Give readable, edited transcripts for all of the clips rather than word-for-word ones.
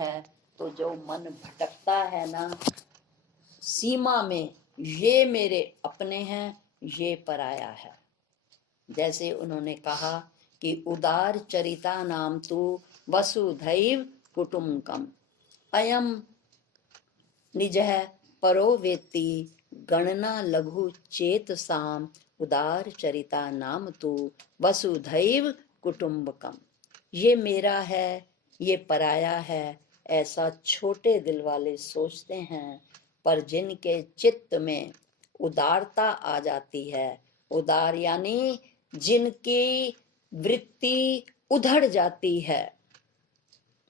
है। तो जो मन भटकता है ना सीमा में, ये मेरे अपने हैं, ये पराया है। जैसे उन्होंने कहा कि उदार चरिता नाम तु वसुधैव कुटुम्बकम अयम निजः परो वेत्ति गणना लघु चेत साम उदार चरिता नाम तु वसुधैव कुटुम्बकम। ये मेरा है, ये पराया है, ऐसा छोटे दिल वाले सोचते हैं। पर जिनके चित्त में उदारता आ जाती है, उदार यानी जिनकी वृत्ति उधड़ जाती है,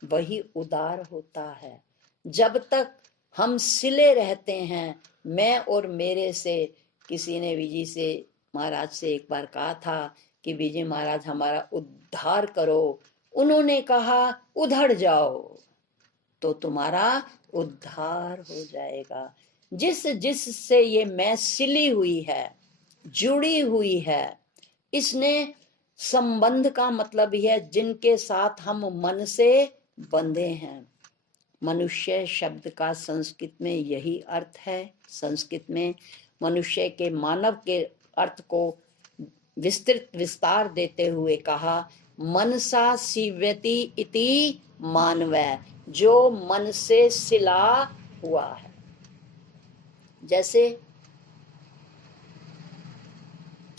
वही उदार होता है। जब तक हम सिले रहते हैं मैं और मेरे से, किसी ने विजय से महाराज से एक बार कहा था कि विजय महाराज हमारा उद्धार करो। उन्होंने कहा उधड़ जाओ तो तुम्हारा उद्धार हो जाएगा। जिस जिस से ये मैं सिली हुई है, जुड़ी हुई है, इसने संबंध का मतलब है जिनके साथ हम मन से बंधे हैं। मनुष्य शब्द का संस्कृत में यही अर्थ है। संस्कृत में मनुष्य के, मानव के अर्थ को विस्तार देते हुए कहा मनसा सीव्यति इति मानवः, जो मन से सिला हुआ है। जैसे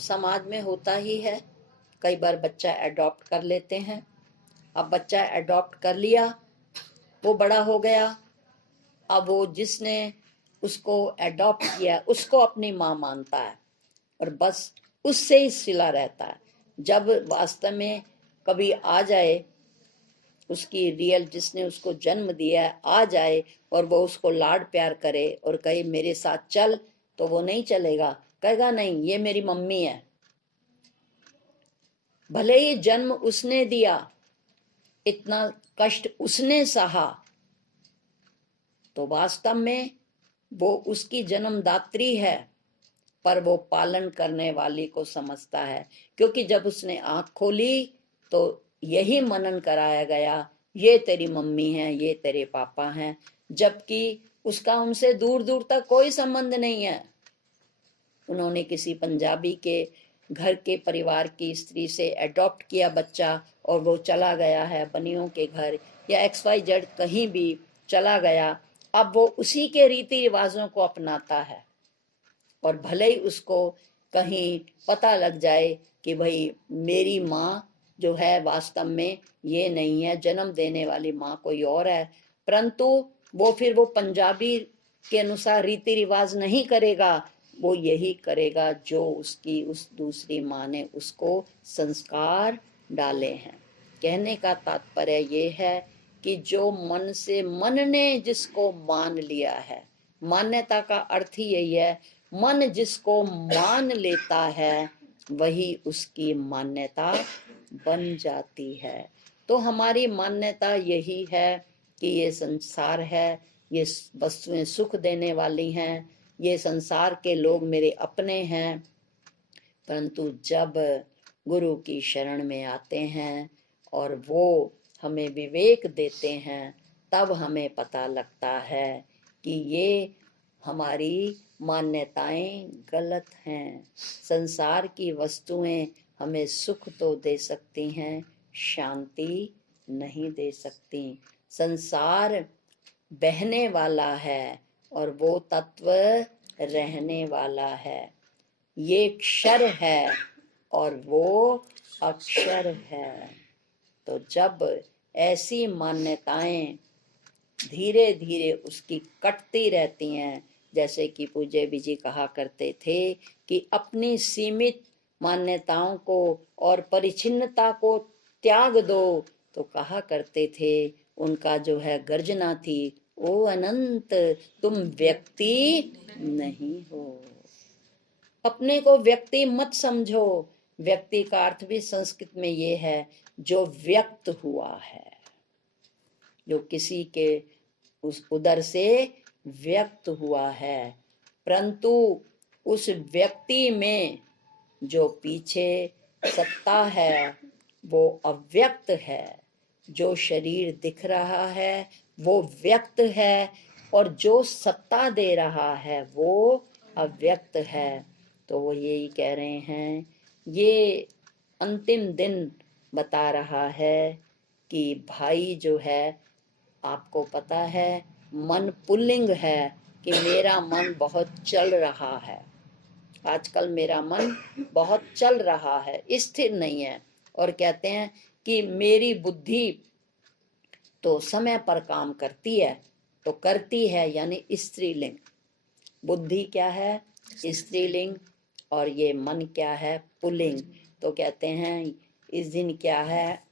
समाज में होता ही है, कई बार बच्चा अडॉप्ट कर लेते हैं। अब बच्चा अडॉप्ट कर लिया, वो बड़ा हो गया, अब वो जिसने उसको अडॉप्ट किया उसको अपनी माँ मानता है और बस उससे ही सिला रहता है। जब वास्तव में कभी आ जाए, उसकी रियल जिसने उसको जन्म दिया है आ जाए और वो उसको लाड प्यार करे और कहे मेरे साथ चल, तो वो नहीं चलेगा, कहेगा नहीं ये मेरी मम्मी है। भले ही जन्म उसने दिया, इतना कष्ट उसने सहा, तो वास्तव में वो उसकी जन्मदात्री है, पर वो पालन करने वाली को समझता है। क्योंकि जब उसने आंख खोली तो यही मनन कराया गया, ये तेरी मम्मी है, ये तेरे पापा हैं, जबकि उसका उनसे दूर दूर तक कोई संबंध नहीं है। उन्होंने किसी पंजाबी के घर के परिवार की स्त्री से अडॉप्ट किया बच्चा और वो चला गया है बनियों के घर या XYZ कहीं भी चला गया। अब वो उसी के रीति रिवाजों को अपनाता है और भले ही उसको कहीं पता लग जाए कि भाई मेरी माँ जो है वास्तव में ये नहीं है, जन्म देने वाली माँ कोई और है, परंतु वो फिर वो पंजाबी के अनुसार रीति रिवाज नहीं करेगा, वो यही करेगा जो उसकी उस दूसरी माँ ने उसको संस्कार डाले हैं। कहने का तात्पर्य ये है कि जो मन से, मन ने जिसको मान लिया है, मान्यता का अर्थ ही यही है, मन जिसको मान लेता है वही उसकी मान्यता बन जाती है। तो हमारी मान्यता यही है कि ये संसार है, ये वस्तुएं सुख देने वाली हैं, ये संसार के लोग मेरे अपने हैं। परंतु जब गुरु की शरण में आते हैं और वो हमें विवेक देते हैं, तब हमें पता लगता है कि ये हमारी मान्यताएं गलत हैं। संसार की वस्तुएं हमें सुख तो दे सकती हैं, शांति नहीं दे सकती। संसार बहने वाला है और वो तत्व रहने वाला है। ये क्षर है और वो अक्षर है। तो जब ऐसी मान्यताएं धीरे धीरे उसकी कटती रहती हैं, जैसे कि पूज्य विजय कहा करते थे कि अपनी सीमित मान्यताओं को और परिच्छिन्नता को त्याग दो, तो कहा करते थे, उनका जो है गर्जना थी, ओ अनंत तुम व्यक्ति नहीं हो। अपने को व्यक्ति मत समझो। व्यक्ति का अर्थ भी संस्कृत में ये है जो व्यक्त हुआ है, जो किसी के उस उदर से व्यक्त हुआ है। परंतु उस व्यक्ति में जो पीछे सत्ता है वो अव्यक्त है। जो शरीर दिख रहा है वो व्यक्त है, और जो सत्ता दे रहा है वो अव्यक्त है। तो वो यही कह रहे हैं, ये अंतिम दिन बता रहा है कि भाई जो है, आपको पता है मन पुल्लिंग है, कि मेरा मन बहुत चल रहा है, आजकल मेरा मन बहुत चल रहा है, स्थिर नहीं है। और कहते हैं कि मेरी बुद्धि तो समय पर काम करती है, तो करती है यानी स्त्रीलिंग। बुद्धि क्या है? स्त्रीलिंग। और ये मन क्या है? पुल्लिंग। तो कहते हैं इस दिन क्या है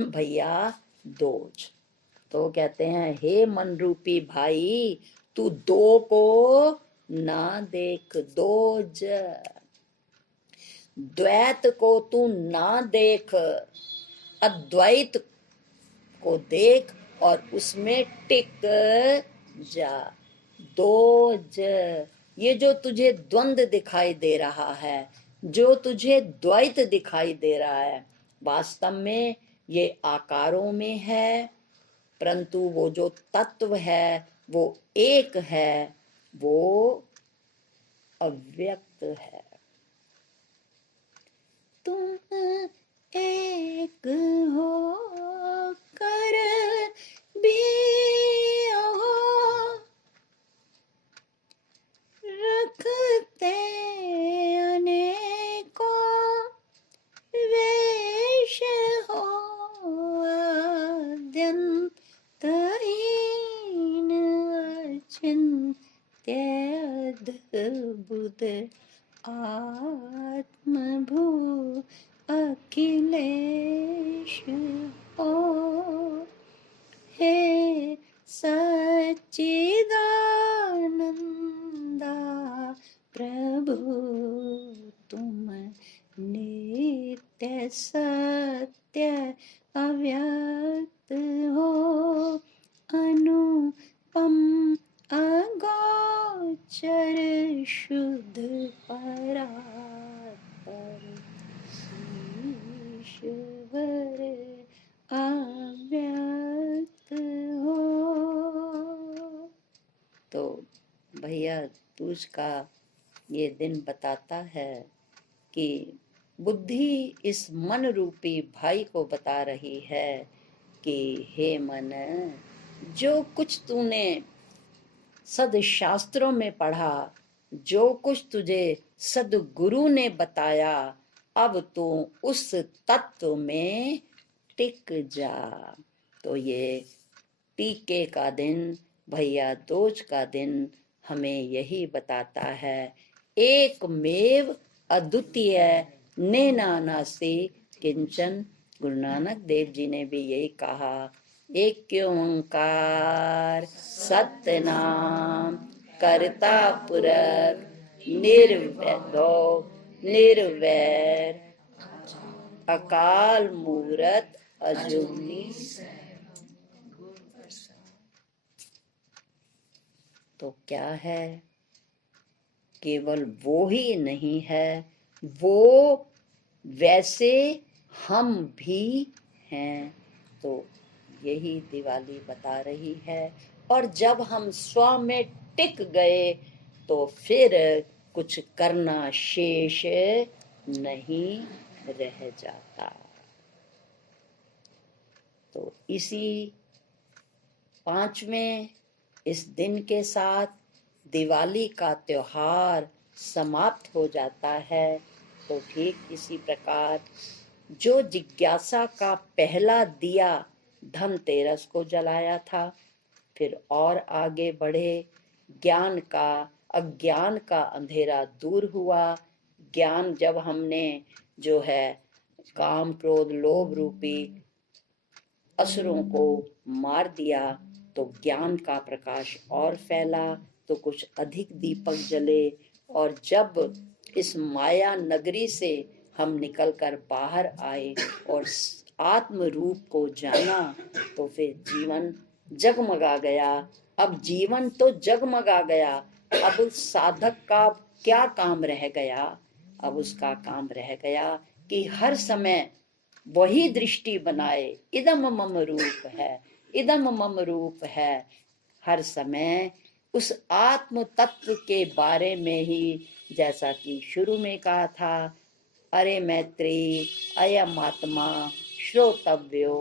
भैया? दोज। तो कहते हैं हे मन रूपी भाई, तू दो को ना देख, दोज। द्वैत को तू ना देख, अद्वैत को देख और उसमें टिक जा। दोज। ये जो तुझे द्वंद दिखाई दे रहा है, जो तुझे द्वैत दिखाई दे रहा है, वास्तव में ये आकारों में है, परंतु वो जो तत्व है वो एक है, वो अव्यक्त है। तुम एक हो कर भी हो, रखते अनेकों वेश हो, अद्यंतहीन अचिंत्य अद्भुत आत्मभू अखिलेश हो। हे सच्चिदानंदा प्रभु, तुम नित्य सत्य अव्यक्त हो, अनुपम अगोचर शुद्ध परात्पर ईश्वर अव्यक्त हो। तो भैया दूज का ये दिन बताता है कि बुद्धि इस मन रूपी भाई को बता रही है कि हे मन, जो कुछ तूने सदशास्त्रों में पढ़ा, जो कुछ तुझे सदगुरु ने बताया, अब तू उस तत्व में टिक जा। तो ये टीके का दिन, भैया दूज का दिन हमें यही बताता है, एकमेव अद्वितीय नेनानास्ति किंचन। गुरु नानक देव जी ने भी यही कहा, एक ओंकार सतनाम करता पुरख निर्वैभव निर्वैर अकाल मूरत अजूनी। तो क्या है? केवल वो ही नहीं है, वो वैसे हम भी हैं। तो यही दिवाली बता रही है। और जब हम स्व में टिक गए तो फिर कुछ करना शेष नहीं रह जाता। तो इसी 5वें इस दिन के साथ दिवाली का त्योहार समाप्त हो जाता है। तो ठीक इसी प्रकार जो जिज्ञासा का पहला दिया धनतेरस को जलाया था, फिर और आगे बढ़े, ज्ञान का अज्ञान का अंधेरा दूर हुआ। ज्ञान जब हमने जो है काम क्रोध लोभ रूपी असुरों को मार दिया, तो ज्ञान का प्रकाश और फैला, तो कुछ अधिक दीपक जले। और जब इस माया नगरी से हम निकलकर बाहर आए और आत्म रूप को जाना, तो फिर जीवन जगमगा गया। अब जीवन तो जगमगा गया, अब साधक का क्या काम रह गया? अब उसका काम रह गया कि हर समय वही दृष्टि बनाए। इदम मम रूप है, इदम मम रूप है। हर समय उस आत्म तत्व के बारे में ही, जैसा कि शुरू में कहा था, अरे मैत्री अयम आत्मा श्रोतव्यो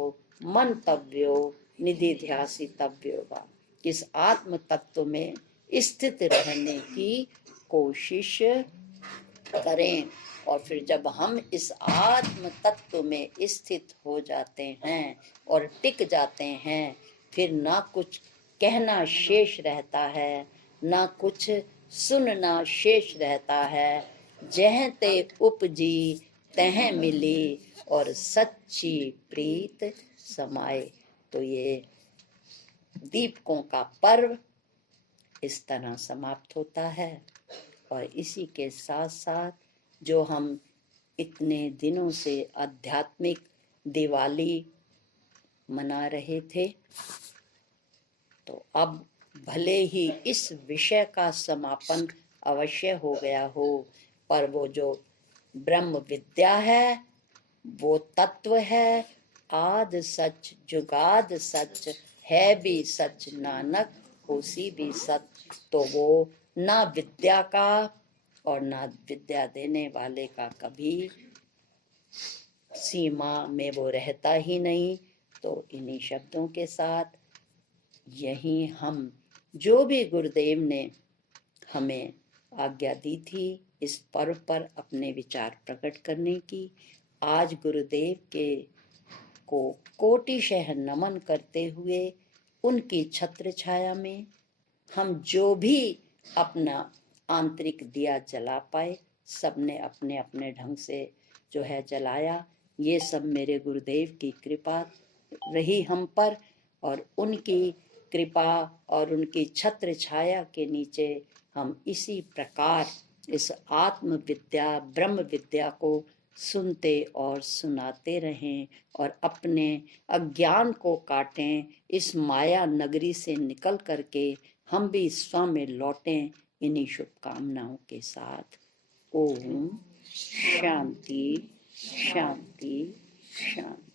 मंतव्यो निधिध्यासितव्यो वा। इस आत्म तत्व में स्थित रहने की कोशिश करें। और फिर जब हम इस आत्म तत्व में स्थित हो जाते हैं और टिक जाते हैं, फिर ना कुछ कहना शेष रहता है, ना कुछ सुनना शेष रहता है। जह ते उपजी तह मिली और सच्ची प्रीत समाए। तो ये दीपकों का पर्व इस तरह समाप्त होता है। और इसी के साथ साथ जो हम इतने दिनों से आध्यात्मिक दिवाली मना रहे थे, तो अब भले ही इस विषय का समापन अवश्य हो गया हो, पर वो जो ब्रह्म विद्या है, वो तत्व है, आद सच जुगाद सच, है भी सच नानक होसी भी सच। तो वो ना विद्या का और ना विद्या देने वाले का कभी सीमा में वो रहता ही नहीं। तो इन्हीं शब्दों के साथ यही हम जो भी गुरुदेव ने हमें आज्ञा दी थी इस पर्व पर अपने विचार प्रकट करने की, आज गुरुदेव के को कोटिशः नमन करते हुए उनकी छत्र छाया में हम जो भी अपना आंतरिक दिया जला पाए, सबने अपने अपने ढंग से जो है जलाया। ये सब मेरे गुरुदेव की कृपा रही हम पर, और उनकी कृपा और उनकी छत्र छाया के नीचे हम इसी प्रकार इस आत्म विद्या ब्रह्म विद्या को सुनते और सुनाते रहें और अपने अज्ञान को काटें। इस माया नगरी से निकल करके हम भी स्व में लौटें। इन्हीं शुभकामनाओं के साथ ओम शांति शांति शांति।